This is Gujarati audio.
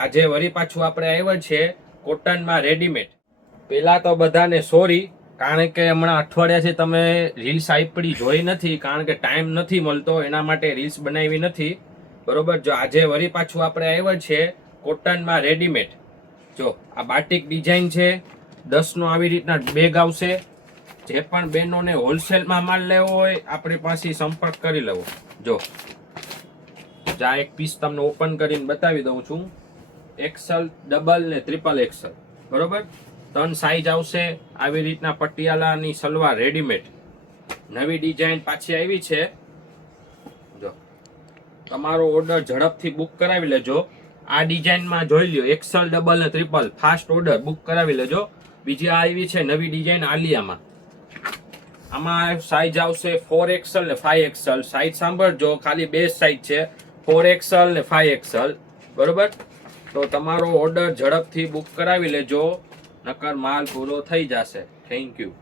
આજે વળી પાછું આપણે આવ્યા છે કોટનમાં રેડીમેડ. પેલા તો બધાને સોરી, કારણ કે હમણાં અઠવાડિયાથી તમે રીલ્સ આપણી જોઈ નથી, કારણ કે ટાઈમ નથી મળતો, એના માટે રીલ્સ બનાવી નથી. બરોબર. જો આજે વળી પાછું આપણે આવ્યા છે કોટનમાં રેડીમેડ. જો આ બાટિક ડિઝાઇન છે, 10 નો આવી રીતના બેગ આવશે. જે પણ બહેનોને હોલસેલમાં માલ લેવો હોય આપણી પાસે સંપર્ક કરી લેવો. જો આ એક પીસ તમને ઓપન કરીને બતાવી દઉં છું. એક્સલ, ડબલ ને ટ્રિપલ એક્સલ. બરોબર. 3 સાઈઝ આવશે. આવી રીતના પટિયાલાની સલવાર રેડીમેડ, નવી ડિઝાઇન પાછી આવી છે. જો તમારો ઓર્ડર ઝડપથી બુક કરાવી લેજો. આ ડિઝાઇનમાં જોઈ લ્યો, એક્સલ, ડબલ ને ટ્રિપલ, ફાસ્ટ ઓર્ડર બુક કરાવી લેજો. બીજી આ આવી છે નવી ડિઝાઇન આલિયામાં. આમાં સાઈઝ આવશે 4XL ને 5XL. સાઈઝ સાંભળજો, ખાલી 2 સાઈઝ છે, 4XL ને 5XL. બરોબર. તો તમારો ઓર્ડર ઝડપથી બુક કરાવી લેજો, નકર માલ પૂરો થઈ જશે. Thank you.